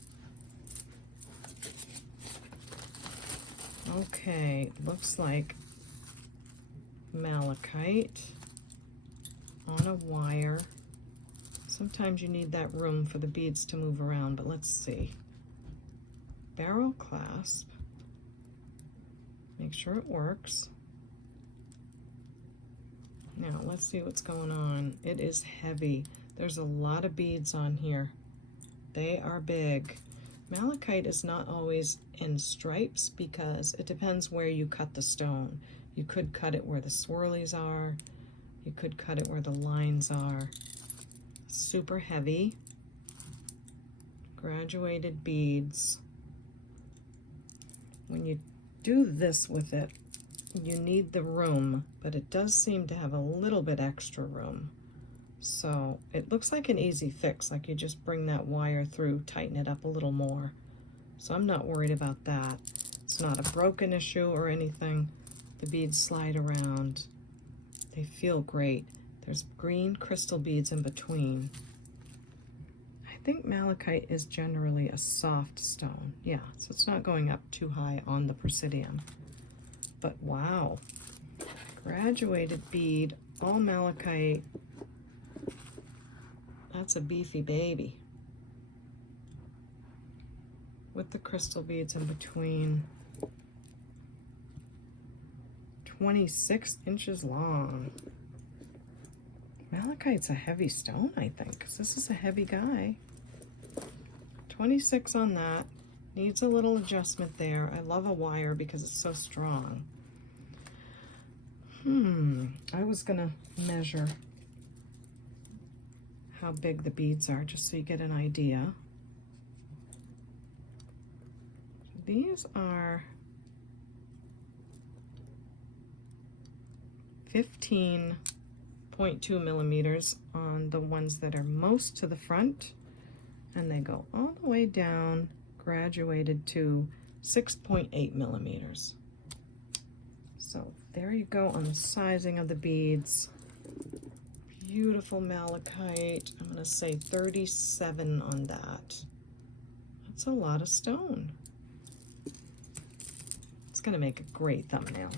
Okay, looks like malachite on a wire. Sometimes you need that room for the beads to move around, but let's see. Barrel clasp. Make sure it works. Now, let's see what's going on. It is heavy. There's a lot of beads on here. They are big. Malachite is not always in stripes because it depends where you cut the stone. You could cut it where the swirlies are. You could cut it where the lines are. Super heavy. Graduated beads. When you do this with it, you need the room, but it does seem to have a little bit extra room. So it looks like an easy fix, like you just bring that wire through, tighten it up a little more. So I'm not worried about that. It's not a broken issue or anything. The beads slide around. They feel great. There's green crystal beads in between. I think malachite is generally a soft stone. Yeah, so it's not going up too high on the Presidium. But wow, graduated bead, all malachite. That's a beefy baby. With the crystal beads in between. 26 inches long. Malachite's a heavy stone, I think, because this is a heavy guy. 26 on that. Needs a little adjustment there. I love a wire because it's so strong. I was gonna measure how big the beads are just so you get an idea. These are 15.2 millimeters on the ones that are most to the front, and they go all the way down, graduated to 6.8 millimeters. So there you go on the sizing of the beads. Beautiful malachite. I'm gonna say 37 on that. That's a lot of stone. It's gonna make a great thumbnail.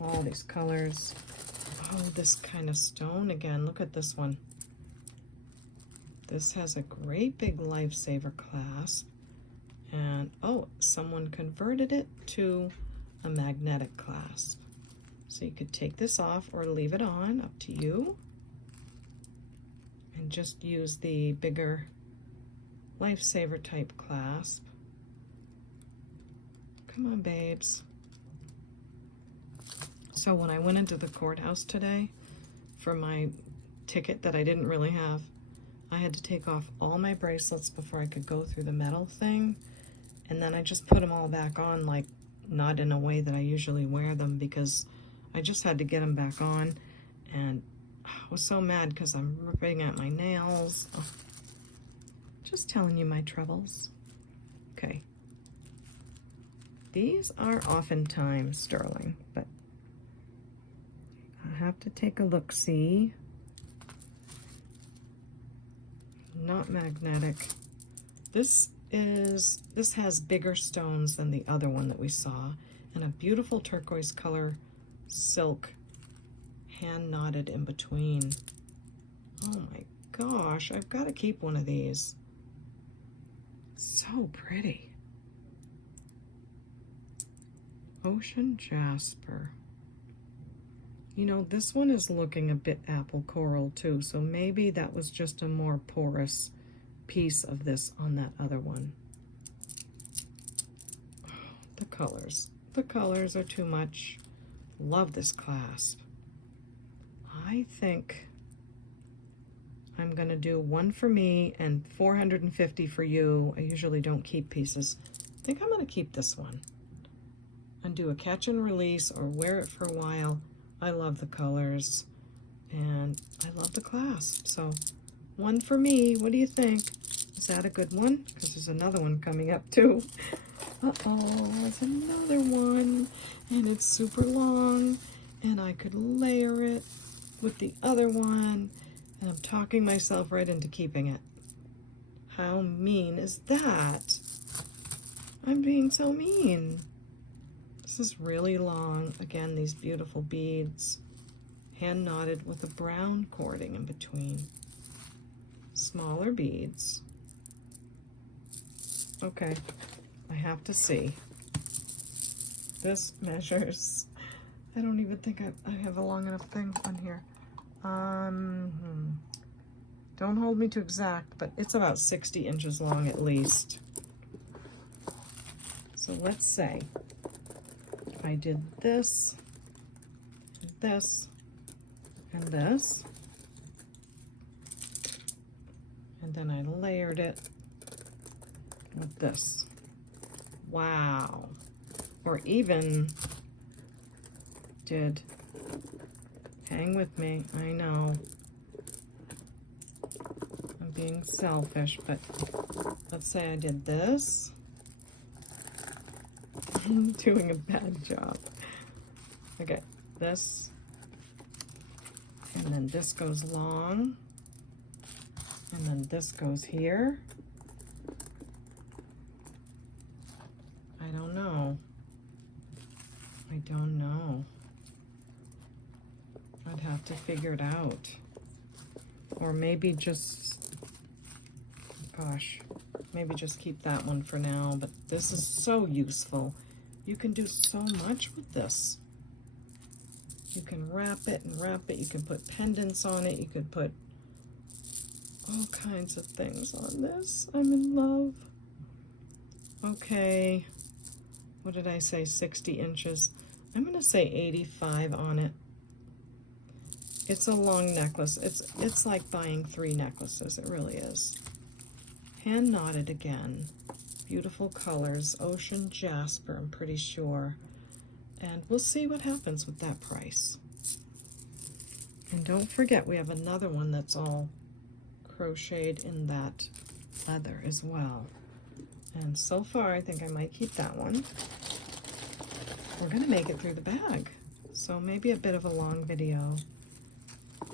All these colors. Oh, this kind of stone again. Look at this one. This has a great big lifesaver clasp. And oh, someone converted it to a magnetic clasp. So you could take this off or leave it on, up to you. And just use the bigger lifesaver type clasp. Come on, babes. So when I went into the courthouse today for my ticket that I didn't really have, I had to take off all my bracelets before I could go through the metal thing. And then I just put them all back on, like not in a way that I usually wear them, because I just had to get them back on. And I was so mad because I'm ripping at my nails. Oh, just telling you my troubles. Okay. These are oftentimes sterling, but I have to take a look-see. Not magnetic. This has bigger stones than the other one that we saw, and a beautiful turquoise color silk hand knotted in between. Oh my gosh, I've got to keep one of these. So pretty. Ocean jasper. You know, this one is looking a bit apple coral too, so maybe that was just a more porous piece of this on that other one. Oh, the colors. The colors are too much. Love this clasp. I think I'm gonna do one for me and 450 for you. I usually don't keep pieces. I think I'm gonna keep this one and do a catch and release or wear it for a while. I love the colors and I love the clasp. So one for me. What do you think? Is that a good one? Because there's another one coming up too. Uh-oh, there's another one. And it's super long. And I could layer it with the other one. And I'm talking myself right into keeping it. How mean is that? I'm being so mean. This is really long. Again, these beautiful beads. Hand knotted with a brown cording in between. Smaller beads. Okay, I have to see. This measures, I don't even think I have a long enough thing on here. Don't hold me to exact, but it's about 60 inches long at least. So let's say I did this, this, and this, and then I layered it with this. Wow. Or even did, hang with me, I know, I'm being selfish, but let's say I did this. I'm doing a bad job. Okay, this, and then this goes long, and then this goes here. I don't know. I don't know. I'd have to figure it out. Or maybe just, gosh, maybe just keep that one for now. But this is so useful. You can do so much with this. You can wrap it and wrap it. You can put pendants on it. You could put all kinds of things on this. I'm in love. Okay. What did I say? 60 inches. I'm going to say 85 on it. It's a long necklace. It's like buying 3 necklaces. It really is. Hand knotted again. Beautiful colors. Ocean jasper, I'm pretty sure. And we'll see what happens with that price. And don't forget, we have another one that's all crocheted in that leather as well. And so far, I think I might keep that one. We're going to make it through the bag. So maybe a bit of a long video.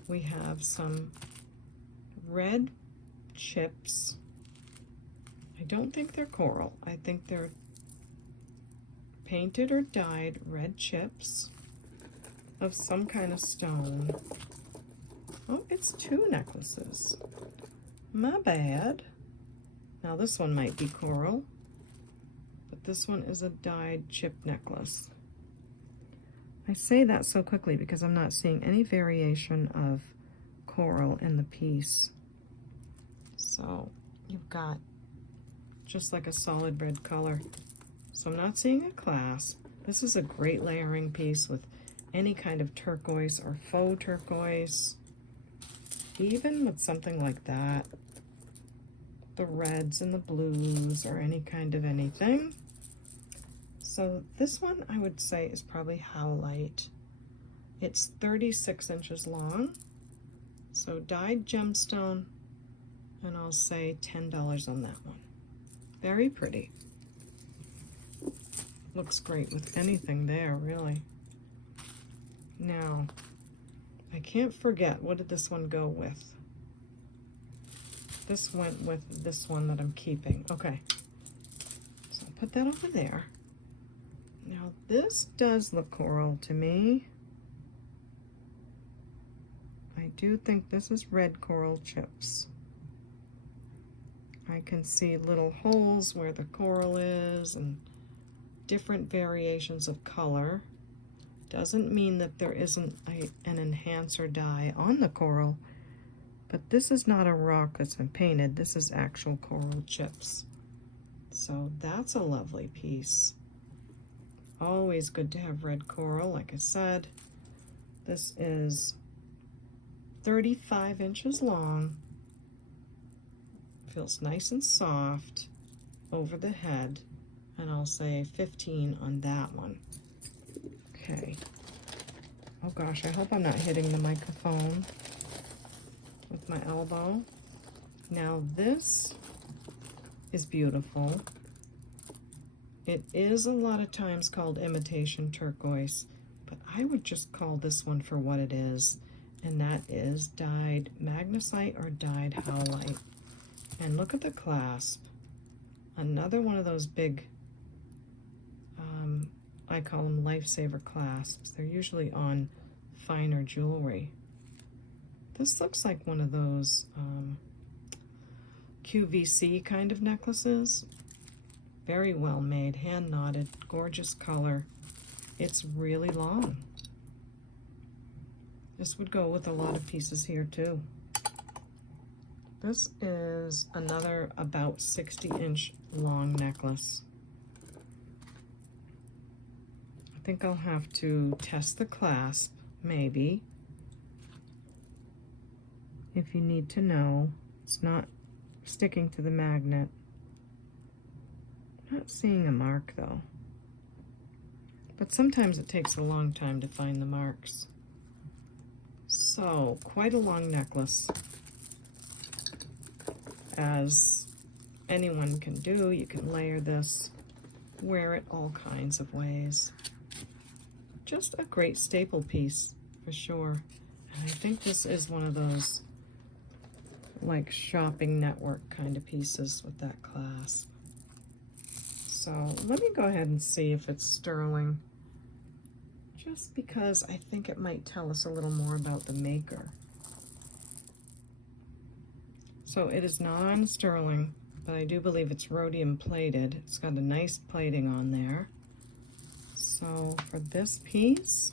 We have some red chips. I don't think they're coral. I think they're painted or dyed red chips of some kind of stone. Oh, it's 2 necklaces. My bad. Now this one might be coral, but this one is a dyed chip necklace. I say that so quickly because I'm not seeing any variation of coral in the piece. So you've got just like a solid red color. So I'm not seeing a clasp. This is a great layering piece with any kind of turquoise or faux turquoise, even with something like that, the reds and the blues or any kind of anything. So this one I would say is probably howlite. It's 36 inches long. So dyed gemstone, and I'll say $10 on that one. Very pretty. Looks great with anything there, really. Now, I can't forget, what did this one go with? This went with this one that I'm keeping. Okay, so I'll put that over there. Now, this does look coral to me. I do think this is red coral chips. I can see little holes where the coral is and different variations of color. Doesn't mean that there isn't an enhancer dye on the coral, but this is not a rock that's been painted. This is actual coral chips. So that's a lovely piece. Always good to have red coral, like I said. This is 35 inches long. Feels nice and soft over the head, and I'll say 15 on that one. Okay. Oh gosh, I hope I'm not hitting the microphone with my elbow. Now this is beautiful. It is a lot of times called imitation turquoise, but I would just call this one for what it is, and that is dyed magnesite or dyed howlite. And look at the clasp. Another one of those big, I call them lifesaver clasps. They're usually on finer jewelry. This looks like one of those QVC kind of necklaces. Very well made, hand knotted, gorgeous color. It's really long. This would go with a lot of pieces here too. This is another about 60-inch long necklace. I think I'll have to test the clasp, maybe. If you need to know, it's not sticking to the magnet. Not seeing a mark though. But sometimes it takes a long time to find the marks. So, quite a long necklace. As anyone can do, you can layer this, wear it all kinds of ways. Just a great staple piece for sure. And I think this is one of those like shopping network kind of pieces with that clasp. So let me go ahead and see if it's sterling, just because I think it might tell us a little more about the maker. So it is not on sterling, but I do believe it's rhodium plated. It's got a nice plating on there. So for this piece,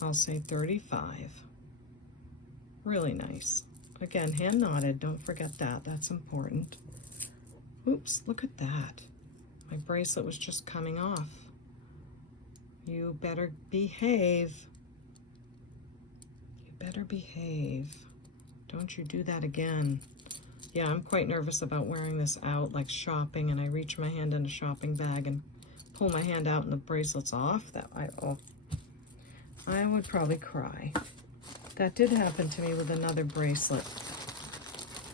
I'll say 35. Really nice. Again, hand knotted, don't forget that, that's important. Oops, look at that. My bracelet was just coming off. You better behave. You better behave. Don't you do that again. Yeah, I'm quite nervous about wearing this out, like shopping, and I reach my hand in a shopping bag and pull my hand out and the bracelet's off. I would probably cry. That did happen to me with another bracelet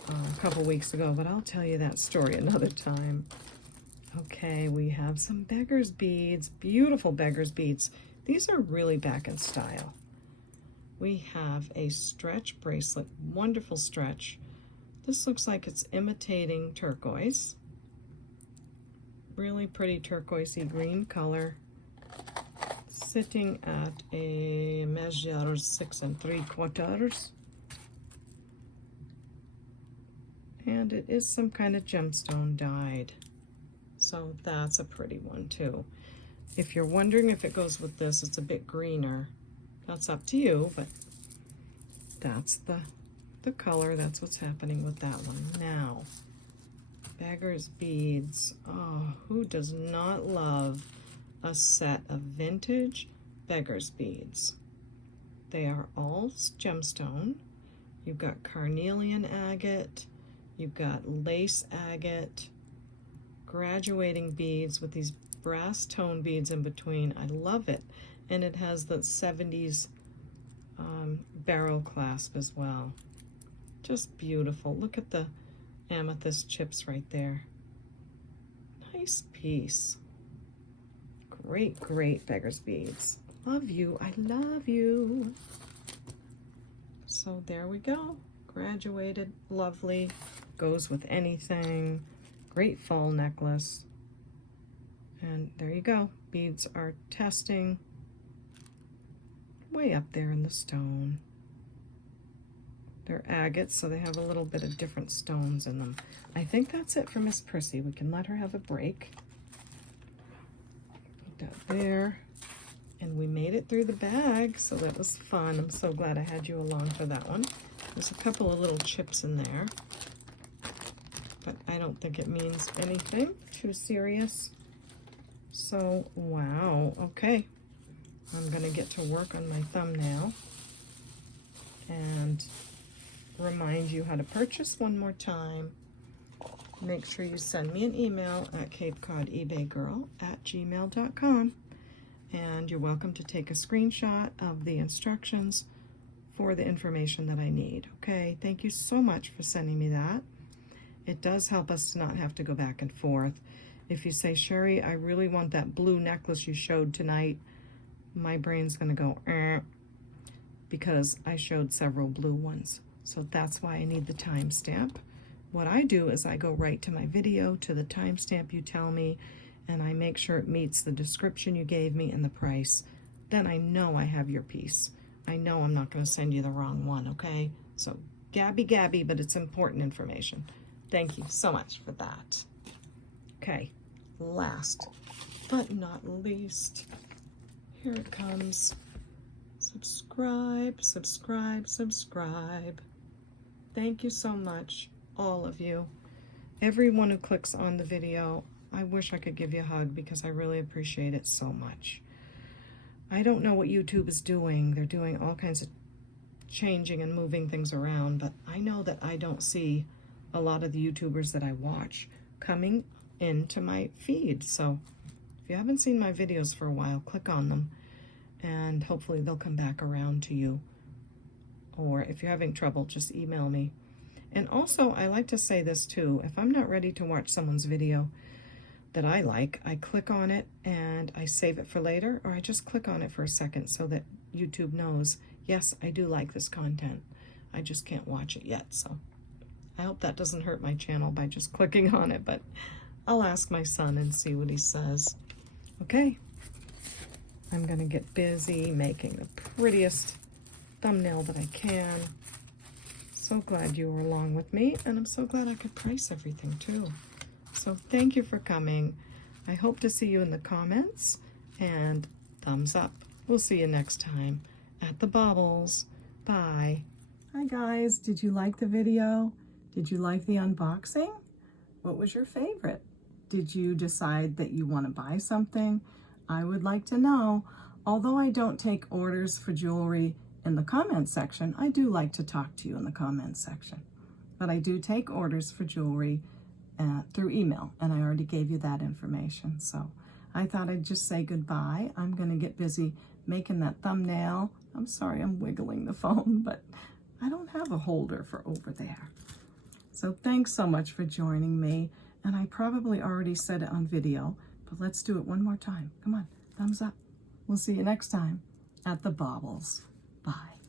a couple weeks ago, but I'll tell you that story another time. Okay, we have some Beggar's beads, beautiful Beggar's beads. These are really back in style. We have a stretch bracelet, wonderful stretch. This looks like it's imitating turquoise. Really pretty turquoisey green color. Sitting at a measure 6 3/4. And it is some kind of gemstone dyed. So that's a pretty one too. If you're wondering if it goes with this, it's a bit greener. That's up to you, but that's the color. That's what's happening with that one. Now, Beggar's beads. Oh, who does not love a set of vintage Beggar's beads? They are all gemstone. You've got carnelian agate, you've got lace agate, graduating beads with these brass tone beads in between. I love it. And it has the 70s barrel clasp as well. Just beautiful. Look at the amethyst chips right there. Nice piece. Great, great Beggar's beads. Love you. I love you. So there we go. Graduated, lovely. Goes with anything. Great fall necklace. And there you go. Beads are testing way up there in the stone. They're agates, so they have a little bit of different stones in them. I think that's it for Miss Prissy. We can let her have a break. Put that there. And we made it through the bag, so that was fun. I'm so glad I had you along for that one. There's a couple of little chips in there, but I don't think it means anything too serious. So, wow, okay. I'm gonna get to work on my thumbnail and remind you how to purchase one more time. Make sure you send me an email at CapeCodEbayGirl@gmail.com. And you're welcome to take a screenshot of the instructions for the information that I need. Okay, thank you so much for sending me that. It does help us to not have to go back and forth. If you say, Sherry, I really want that blue necklace you showed tonight, my brain's gonna go, because I showed several blue ones. So that's why I need the timestamp. What I do is I go right to my video, to the timestamp you tell me, and I make sure it meets the description you gave me and the price. Then I know I have your piece. I know I'm not going to send you the wrong one, okay? So gabby, but it's important information. Thank you so much for that. Okay, last but not least, here it comes. Subscribe, subscribe, subscribe. Thank you so much, all of you. Everyone who clicks on the video, I wish I could give you a hug because I really appreciate it so much. I don't know what YouTube is doing. They're doing all kinds of changing and moving things around, but I know that I don't see a lot of the YouTubers that I watch coming into my feed. So if you haven't seen my videos for a while, click on them and hopefully they'll come back around to you. Or if you're having trouble, just email me. And also, I like to say this too. If I'm not ready to watch someone's video that I like, I click on it and I save it for later, or I just click on it for a second so that YouTube knows, yes, I do like this content. I just can't watch it yet. So I hope that doesn't hurt my channel by just clicking on it, but I'll ask my son and see what he says. Okay, I'm gonna get busy making the prettiest thumbnail that I can. So glad you were along with me, and I'm so glad I could price everything too. So thank you for coming. I hope to see you in the comments, and thumbs up. We'll see you next time at the Baubles. Bye. Hi guys, did you like the video? Did you like the unboxing? What was your favorite? Did you decide that you want to buy something? I would like to know. Although I don't take orders for jewelry in the comment section, I do like to talk to you in the comment section. But I do take orders for jewelry through email, and I already gave you that information. So I thought I'd just say goodbye. I'm gonna get busy making that thumbnail. I'm sorry I'm wiggling the phone, but I don't have a holder for over there. So thanks so much for joining me. And I probably already said it on video, but let's do it one more time. Come on, thumbs up. We'll see you next time at the Baubles. Bye.